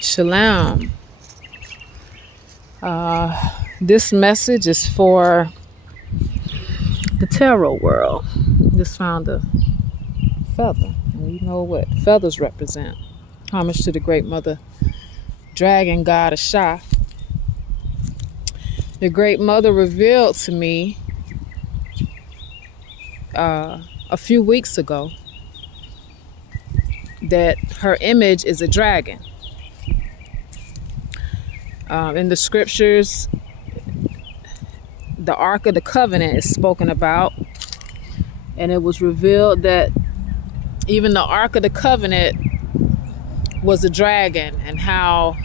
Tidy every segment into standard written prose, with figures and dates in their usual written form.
Shalom. This message is for the tarot world. Just found a feather. And you know what feathers represent. Homage to the great mother dragon god Asha. The great mother revealed to me a few weeks ago that her image is a dragon. In the scriptures, the Ark of the Covenant is spoken about, and it was revealed that even the Ark of the Covenant was a dragon, and how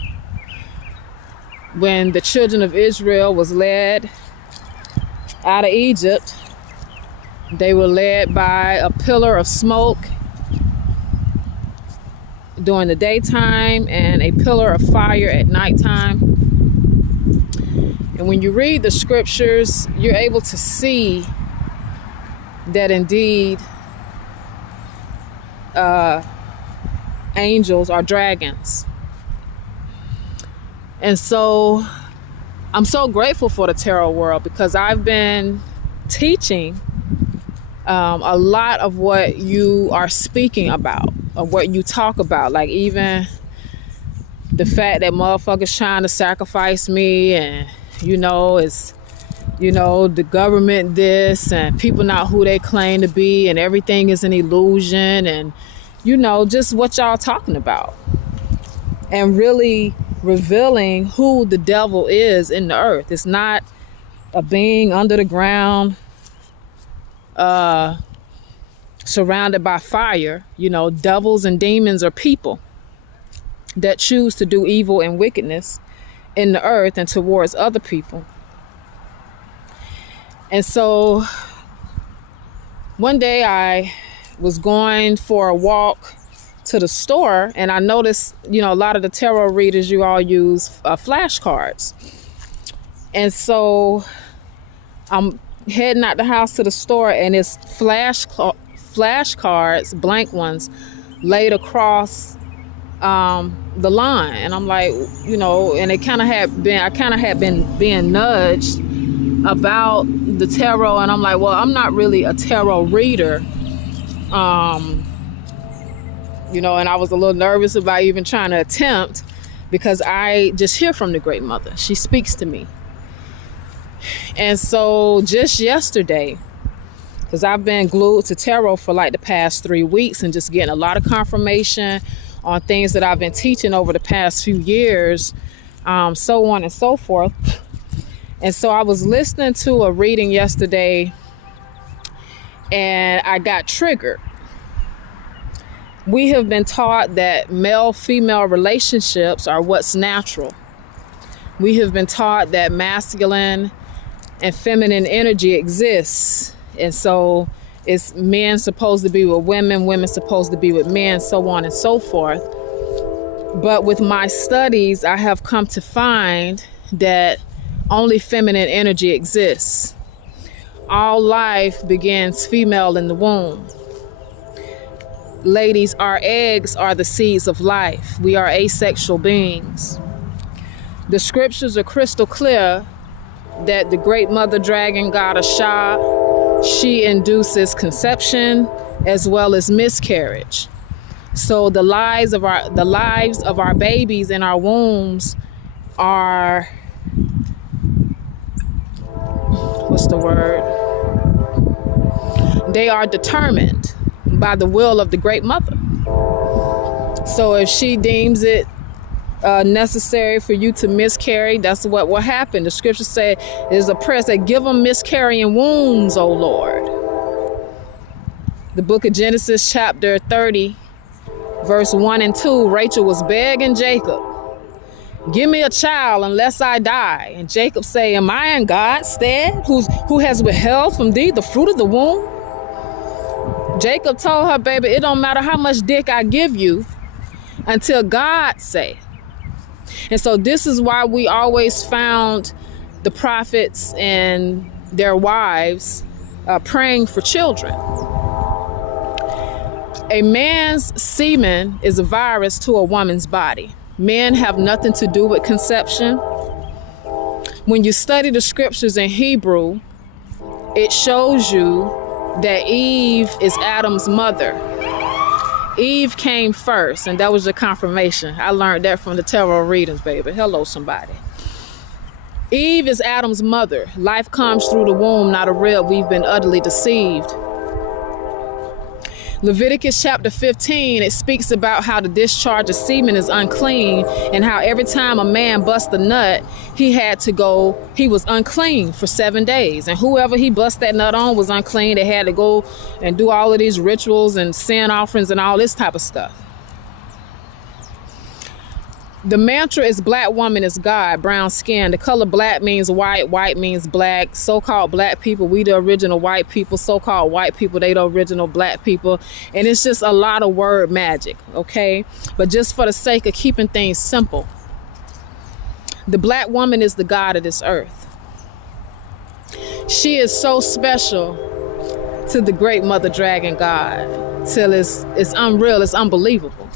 when the children of Israel was led out of Egypt, they were led by a pillar of smoke during the daytime and a pillar of fire at nighttime. And when you read the scriptures, you're able to see that indeed angels are dragons. And so I'm so grateful for the tarot world, because I've been teaching a lot of what you are speaking about, or what you talk about. Like even the fact that motherfuckers trying to sacrifice me, and it's the government this, and people not who they claim to be, and everything is an illusion, and just what y'all talking about, and really revealing who the devil is in the earth. It's not a being under the ground surrounded by fire. Devils and demons are people that choose to do evil and wickedness in the earth and towards other people. And so one day I was going for a walk to the store, and I noticed, a lot of the tarot readers, you all use flashcards. And so I'm heading out the house to the store, and it's flashcards, blank ones, laid across the line. And I'm like, and I kind of had been being nudged about the tarot, and I'm like, well, I'm not really a tarot reader, and I was a little nervous about even trying to attempt, because I just hear from the great mother. She speaks to me. And so just yesterday, because I've been glued to tarot for like the past 3 weeks, and just getting a lot of confirmation on things that I've been teaching over the past few years, so on and so forth. And so I was listening to a reading yesterday, and I got triggered. We have been taught that male-female relationships are what's natural. We have been taught that masculine and feminine energy exists. And so it's men supposed to be with women, women supposed to be with men, so on and so forth. But with my studies, I have come to find that only feminine energy exists. All life begins female in the womb. Ladies, our eggs are the seeds of life. We are asexual beings. The scriptures are crystal clear that the great mother dragon god Asha, she induces conception as well as miscarriage. So the lives of our babies in our wombs are, they are determined by the will of the great mother. So if she deems it necessary for you to miscarry, that's what will happen. The scriptures say, there's a prayer that give them miscarrying wombs, O Lord. The book of Genesis chapter 30, verse 1 and 2, Rachel was begging Jacob, give me a child unless I die. And Jacob say, am I in God's stead, who has withheld from thee the fruit of the womb? Jacob told her, baby, it don't matter how much dick I give you until God say. And so this is why we always found the prophets and their wives praying for children. A man's semen is a virus to a woman's body. Men have nothing to do with conception. When you study the scriptures in Hebrew, it shows you that Eve is Adam's mother. Eve came first, and that was your confirmation. I learned that from the tarot readings, baby. Hello, somebody. Eve is Adam's mother. Life comes through the womb, not a rib. We've been utterly deceived. Leviticus chapter 15, it speaks about how the discharge of semen is unclean, and how every time a man busts a nut, he was unclean for 7 days. And whoever he bust that nut on was unclean. They had to go and do all of these rituals and sin offerings and all this type of stuff. The mantra is black woman is God, brown skin. The color black means white, white means black. So-called black people, we the original white people. So-called white people, they the original black people. And it's just a lot of word magic, okay? But just for the sake of keeping things simple, the black woman is the God of this earth. She is so special to the great mother dragon God till it's unreal, it's unbelievable.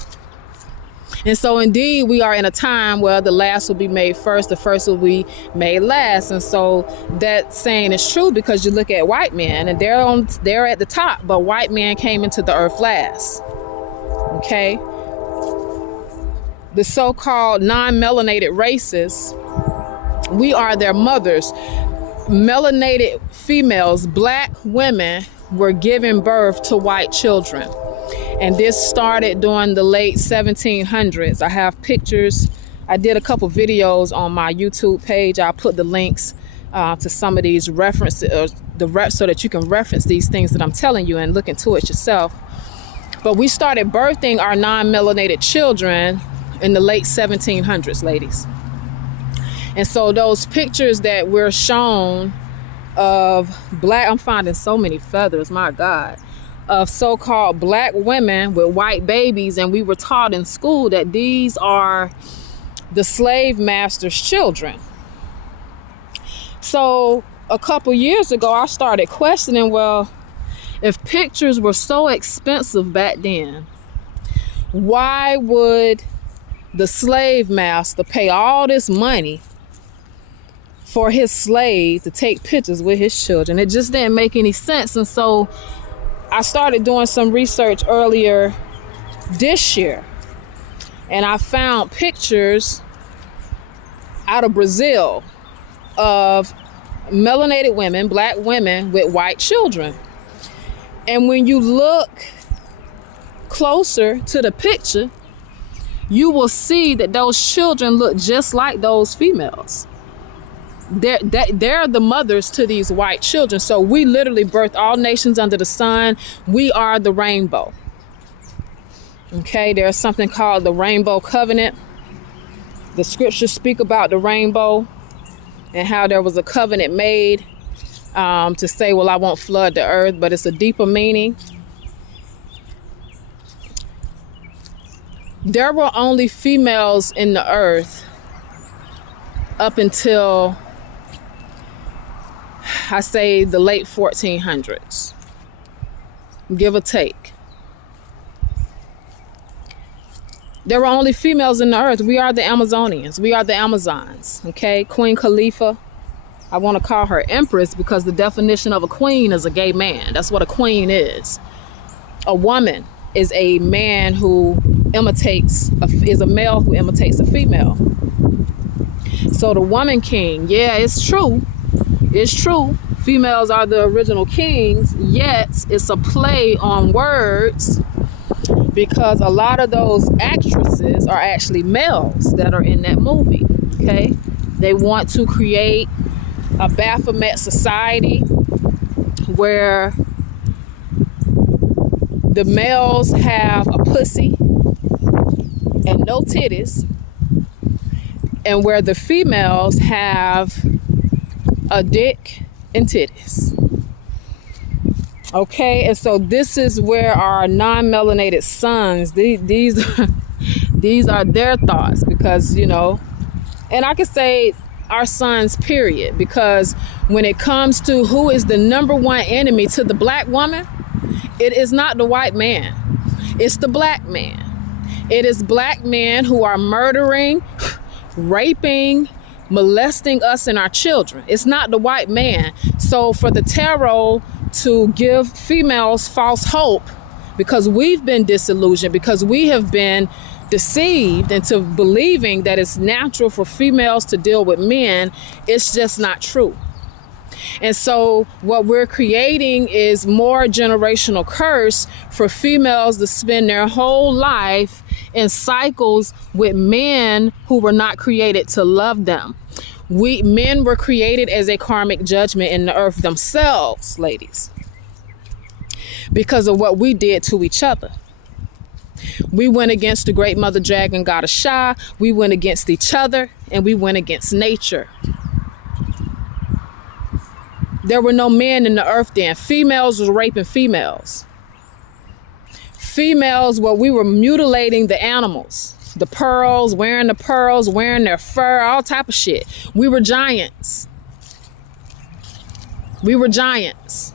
And so indeed, we are in a time where the last will be made first, the first will be made last. And so that saying is true, because you look at white men and they're at the top, but white men came into the earth last. Okay? The so-called non-melanated races, we are their mothers. Melanated females, black women, were giving birth to white children. And this started during the late 1700s. I have pictures. I did a couple videos on my YouTube page. I'll put the links to some of these references, so that you can reference these things that I'm telling you and look into it yourself. But we started birthing our non-melanated children in the late 1700s, ladies. And so those pictures that we're shown of black, I'm finding so many feathers, my God, of so-called black women with white babies, and we were taught in school that these are the slave master's children. So a couple years ago, I started questioning, well, if pictures were so expensive back then, why would the slave master pay all this money for his slave to take pictures with his children? It just didn't make any sense. And so I started doing some research earlier this year, and I found pictures out of Brazil of melanated women, black women with white children. And when you look closer to the picture, you will see that those children look just like those females. They're the mothers to these white children. So we literally birth all nations under the sun. We are the rainbow. Okay, there's something called the Rainbow Covenant. The scriptures speak about the rainbow and how there was a covenant made to say, well, I won't flood the earth, but it's a deeper meaning. There were only females in the earth up until, I say, the late 1400s, give or take. There were only females in the earth. We are the Amazonians. We are the Amazons, okay? Queen Khalifa, I want to call her empress because the definition of a queen is a gay man. That's what a queen is. A woman is a man who is a male who imitates a female. So the woman king, yeah, it's true. It's true. Females are the original kings, yet it's a play on words, because a lot of those actresses are actually males that are in that movie, okay? They want to create a Baphomet society where the males have a pussy and no titties, and where the females have a dick and titties. Okay, and so this is where our non-melanated sons, these are their thoughts, because, you know, and I could say our sons, period, because when it comes to who is the number one enemy to the black woman, it is not the white man, it's the black man. It is black men who are murdering, raping, molesting us and our children. It's not the white man. So for the tarot to give females false hope, because we've been disillusioned, because we have been deceived into believing that it's natural for females to deal with men, it's just not true. And so what we're creating is more generational curse for females to spend their whole life in cycles with men who were not created to love them. Men were created as a karmic judgment in the earth themselves, ladies, because of what we did to each other. We went against the great mother dragon goddess Sha, we went against each other, and we went against nature. There were no men in the earth then. Females was raping females. Females, well, we were mutilating the animals. The pearls, wearing their fur, all type of shit. We were giants. We were giants.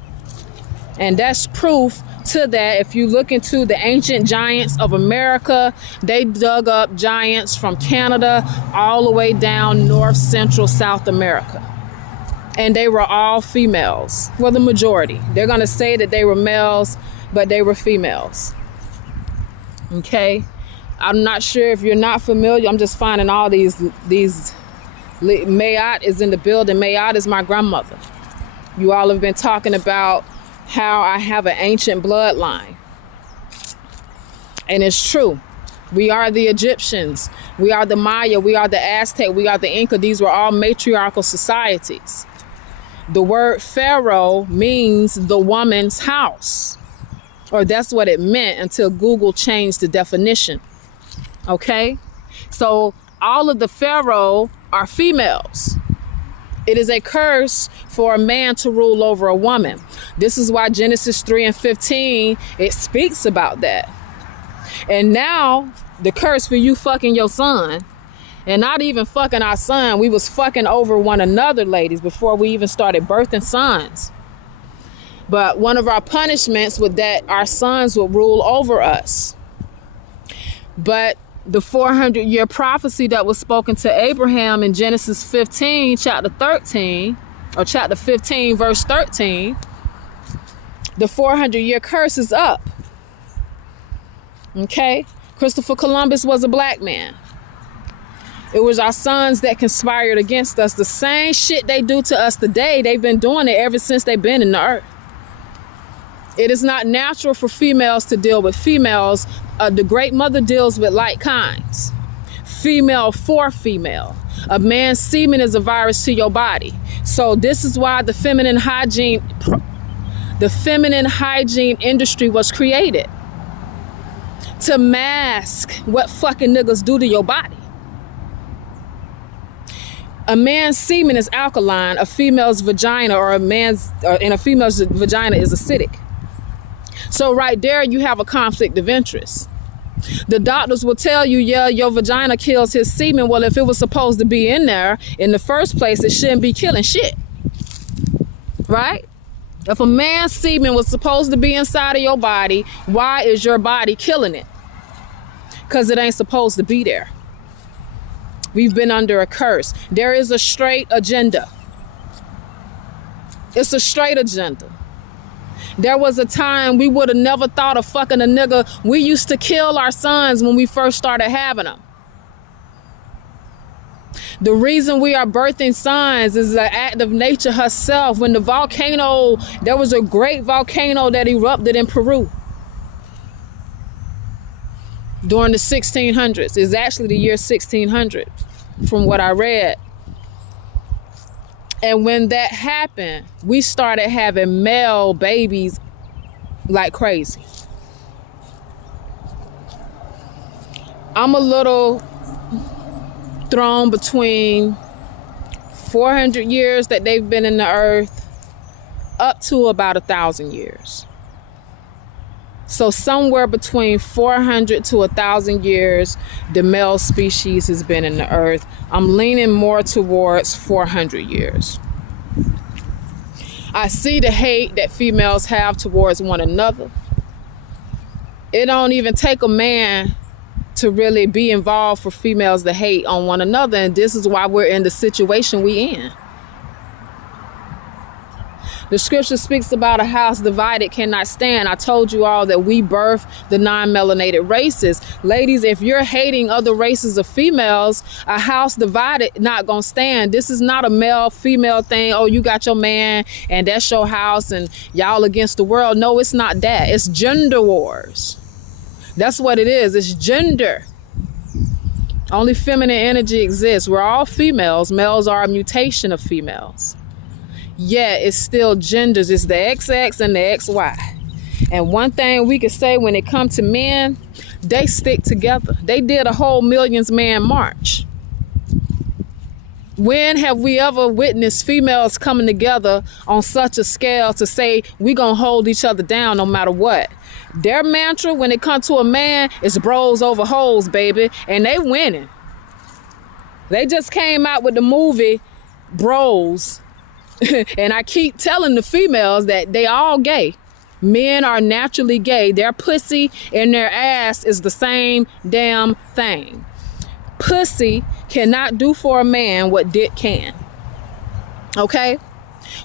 And that's proof to that. If you look into the ancient giants of America, they dug up giants from Canada all the way down North, Central, South America. And they were all females. Well, the majority. They're going to say that they were males, but they were females. Okay? I'm not sure if you're not familiar. I'm just finding all these. Mayat is in the building. Mayat is my grandmother. You all have been talking about how I have an ancient bloodline. And it's true. We are the Egyptians. We are the Maya. We are the Aztec. We are the Inca. These were all matriarchal societies. The word Pharaoh means the woman's house. Or that's what it meant until Google changed the definition. Okay? So all of the Pharaoh are females. It is a curse for a man to rule over a woman. This is why Genesis 3:15, it speaks about that. And now the curse for you fucking your son, and not even fucking our son. We was fucking over one another, ladies, before we even started birthing sons. But one of our punishments was that our sons would rule over us. But the 400-year prophecy that was spoken to Abraham in Genesis 15, chapter 13, or chapter 15, verse 13, the 400-year curse is up. Okay? Christopher Columbus was a black man. It was our sons that conspired against us. The same shit they do to us today, they've been doing it ever since they've been in the earth. It is not natural for females to deal with females. The Great Mother deals with like kinds. Female for female. A man's semen is a virus to your body. So this is why the feminine hygiene industry was created. To mask what fucking niggas do to your body. A man's semen is alkaline. A female's vagina in a female's vagina is acidic. So right there, you have a conflict of interest. The doctors will tell you, yeah, your vagina kills his semen. Well, if it was supposed to be in there in the first place, it shouldn't be killing shit. Right? If a man's semen was supposed to be inside of your body, why is your body killing it? Because it ain't supposed to be there. We've been under a curse. There is a straight agenda. It's a straight agenda. There was a time we would have never thought of fucking a nigga. We used to kill our sons when we first started having them. The reason we are birthing sons is an act of nature herself. When there was a great volcano that erupted in Peru during the 1600s. It's actually the year 1600 from what I read. And when that happened, we started having male babies like crazy. I'm a little thrown between 400 years that they've been in the earth up to about 1,000 years. So somewhere between 400 to 1,000 years, the male species has been in the earth. I'm leaning more towards 400 years. I see the hate that females have towards one another. It don't even take a man to really be involved for females to hate on one another. And this is why we're in the situation we in. The scripture speaks about a house divided cannot stand. I told you all that we birth the non-melanated races. Ladies, if you're hating other races of females, a house divided not gonna stand. This is not a male-female thing. Oh, you got your man and that's your house and y'all against the world. No, it's not that. It's gender wars. That's what it is. It's gender. Only feminine energy exists. We're all females. Males are a mutation of females. Yeah, it's still genders. It's the XX and the XY. And one thing we can say when it comes to men, they stick together. They did a whole Millions Man March. When have we ever witnessed females coming together on such a scale to say we gonna hold each other down no matter what? Their mantra when it comes to a man is bros over hoes, baby. And they winning. They just came out with the movie Bros. And I keep telling the females that they all gay. Men are naturally gay. Their pussy and their ass is the same damn thing. Pussy cannot do for a man what dick can. Okay?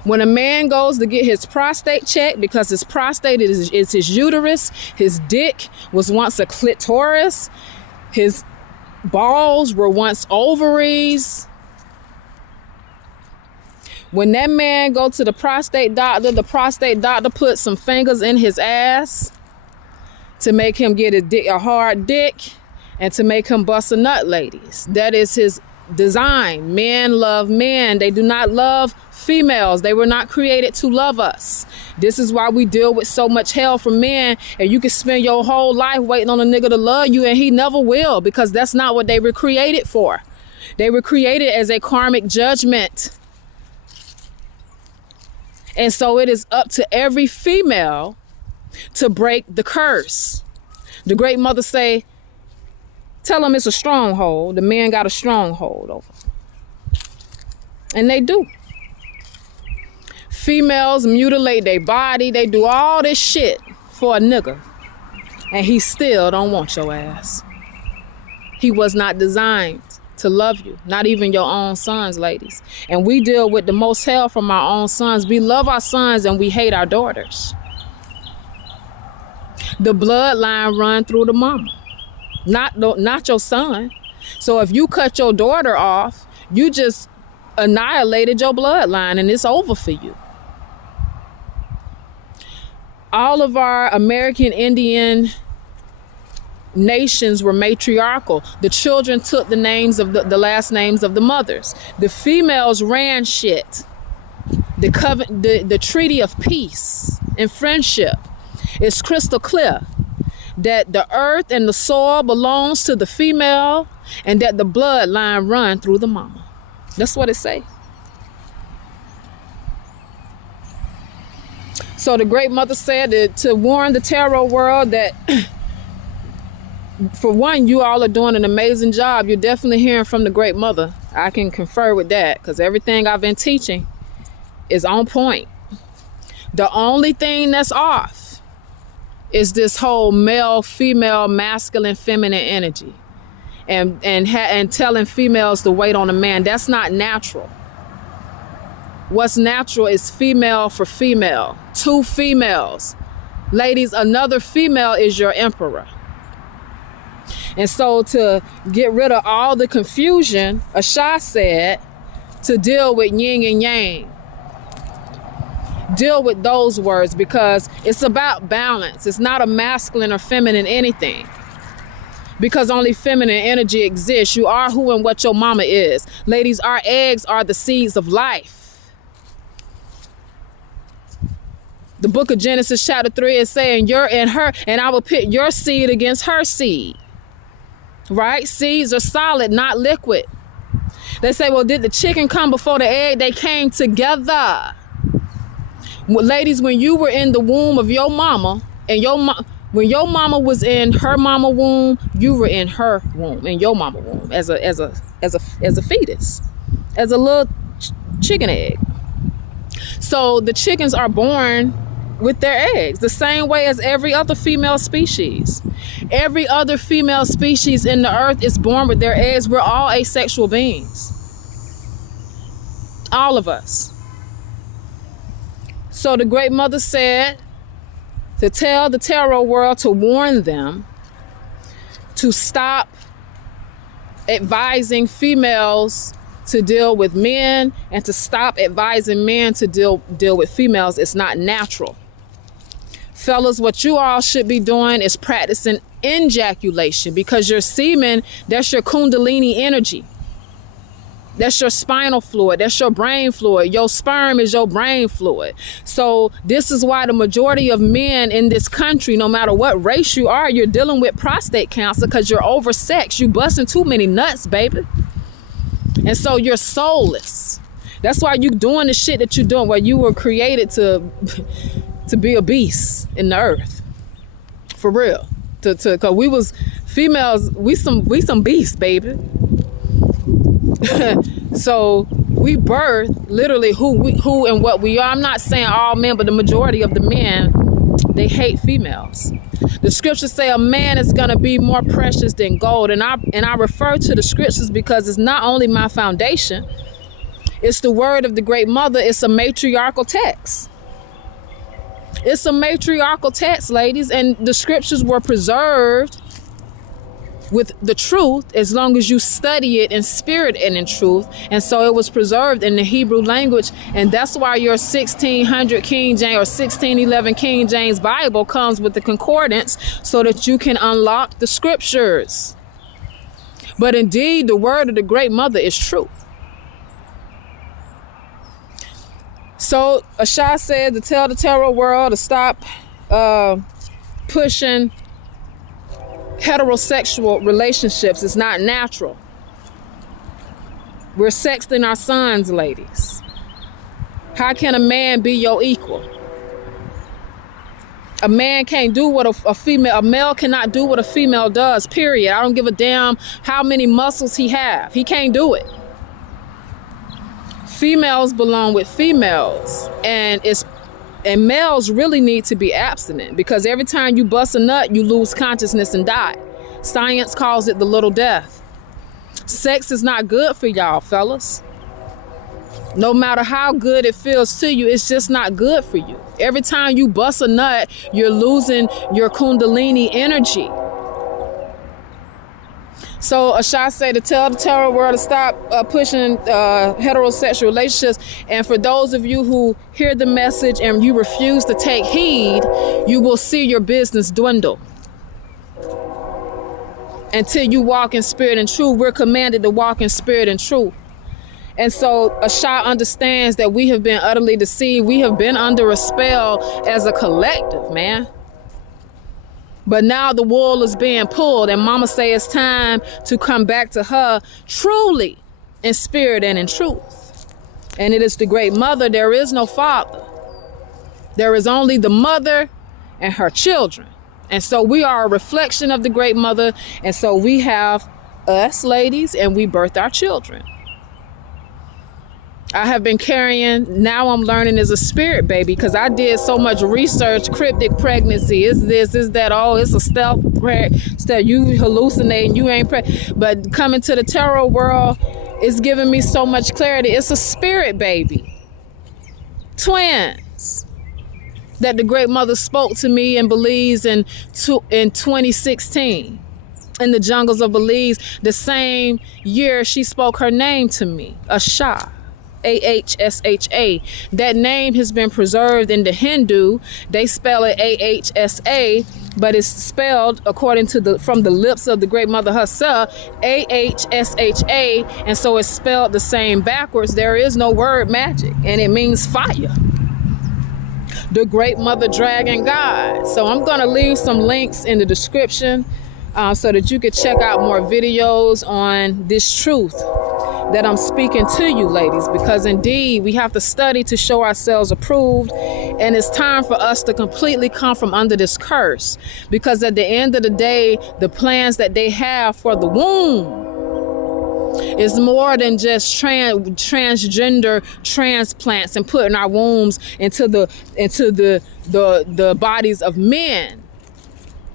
When a man goes to get his prostate checked, because his prostate is his uterus, his dick was once a clitoris, his balls were once ovaries. When that man go to the prostate doctor put some fingers in his ass to make him get a hard dick and to make him bust a nut, ladies. That is his design. Men love men. They do not love females. They were not created to love us. This is why we deal with so much hell from men, and you can spend your whole life waiting on a nigga to love you and he never will, because that's not what they were created for. They were created as a karmic judgment. And so it is up to every female to break the curse. The great mother say, tell them it's a stronghold. The man got a stronghold over. And they do. Females mutilate their body. They do all this shit for a nigga. And he still don't want your ass. He was not designed to love you, not even your own sons, ladies. And we deal with the most hell from our own sons. We love our sons and we hate our daughters. The bloodline run through the mama, not your son. So if you cut your daughter off, you just annihilated your bloodline and it's over for you. All of our American Indian nations were matriarchal. The children took the names of the last names of the mothers. The females ran shit. The treaty of peace and friendship is crystal clear that the earth and the soil belongs to the female and that the bloodline run through the mama. That's what it say. So the great mother said that to warn the tarot world that for one, you all are doing an amazing job. You're definitely hearing from the great mother. I can confer with that because everything I've been teaching is on point. The only thing that's off is this whole male, female, masculine, feminine energy and telling females to wait on a man. That's not natural. What's natural is female for female. Two females. Ladies, another female is your emperor. And so to get rid of all the confusion, Asha said to deal with yin and yang. Deal with those words because it's about balance. It's not a masculine or feminine anything. Because only feminine energy exists. You are who and what your mama is. Ladies, our eggs are the seeds of life. The book of Genesis chapter 3 is saying you're in her and I will pit your seed against her seed. Right? Seeds are solid, not liquid. They say, well, did the chicken come before the egg? They came together. Ladies, when you were in the womb of your mama, and when your mama was in her mama womb, you were in her womb, in your mama womb, as a fetus, as a little chicken egg. So the chickens are born with their eggs, the same way as every other female species. Every other female species in the earth is born with their eggs. We're all asexual beings. All of us. So the Great Mother said to tell the tarot world, to warn them to stop advising females to deal with men and to stop advising men to deal with females. It's not natural. Fellas, what you all should be doing is practicing ejaculation, because your semen, that's your kundalini energy. That's your spinal fluid. That's your brain fluid. Your sperm is your brain fluid. So this is why the majority of men in this country, no matter what race you are, you're dealing with prostate cancer, because you're oversexed. You busting too many nuts, baby. And so you're soulless. That's why you doing the shit that you're doing, where you were created to be a beast in the earth. For real. Cause we was females, we some beasts, baby. So we birth literally who and what we are. I'm not saying all men, but the majority of the men, they hate females. The scriptures say a man is going to be more precious than gold. And I refer to the scriptures because it's not only my foundation, it's the word of the Great Mother. It's a matriarchal text. It's a matriarchal text, ladies. And the scriptures were preserved with the truth as long as you study it in spirit and in truth. And so it was preserved in the Hebrew language. And that's why your 1600 King James or 1611 King James Bible comes with the concordance, so that you can unlock the scriptures. But indeed, the word of the Great Mother is true. So Asha said to tell the tarot world to stop pushing heterosexual relationships. Is not natural. We're sexting our sons, ladies. How can a man be your equal? A man can't do what a male cannot do what a female does, period. I don't give a damn how many muscles he have. He can't do it. Females belong with females, and males really need to be abstinent, because every time you bust a nut, you lose consciousness and die. Science calls it the little death. Sex is not good for y'all, fellas. No matter how good it feels to you, it's just not good for you. Every time you bust a nut, you're losing your kundalini energy. So Asha say to tell the tarot world to stop pushing heterosexual relationships. And for those of you who hear the message and you refuse to take heed, you will see your business dwindle. Until you walk in spirit and truth. We're commanded to walk in spirit and truth. And so Asha understands that we have been utterly deceived. We have been under a spell as a collective, man. But now the wool is being pulled, and Mama say it's time to come back to her truly in spirit and in truth. And it is the Great Mother. There is no father. There is only the mother and her children. And so we are a reflection of the Great Mother. And so we have us, ladies, and we birth our children. I have been carrying, now I'm learning, as a spirit baby, because I did so much research. Cryptic pregnancy, is this, is that, oh, it's a stealth, you hallucinating, you ain't but coming to the tarot world is giving me so much clarity. It's a spirit baby. Twins that the Great Mother spoke to me in Belize in 2016. In the jungles of Belize, the same year she spoke her name to me, Asha. A-H-S-H-A. That name has been preserved in the Hindu. They spell it A-H-S-A, but it's spelled according to from the lips of the Great Mother herself, A-H-S-H-A, and so it's spelled the same backwards. There is no word magic, and it means fire. The Great Mother Dragon God. So I'm gonna leave some links in the description so that you can check out more videos on this truth that I'm speaking to you, ladies, because indeed we have to study to show ourselves approved, and it's time for us to completely come from under this curse, because at the end of the day, the plans that they have for the womb It's more than just transgender transplants and putting our wombs into the bodies of men.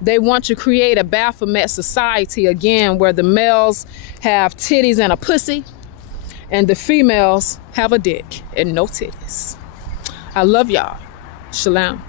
They want to create a Baphomet society again, where the males have titties and a pussy, and the females have a dick and no titties. I love y'all. Shalom.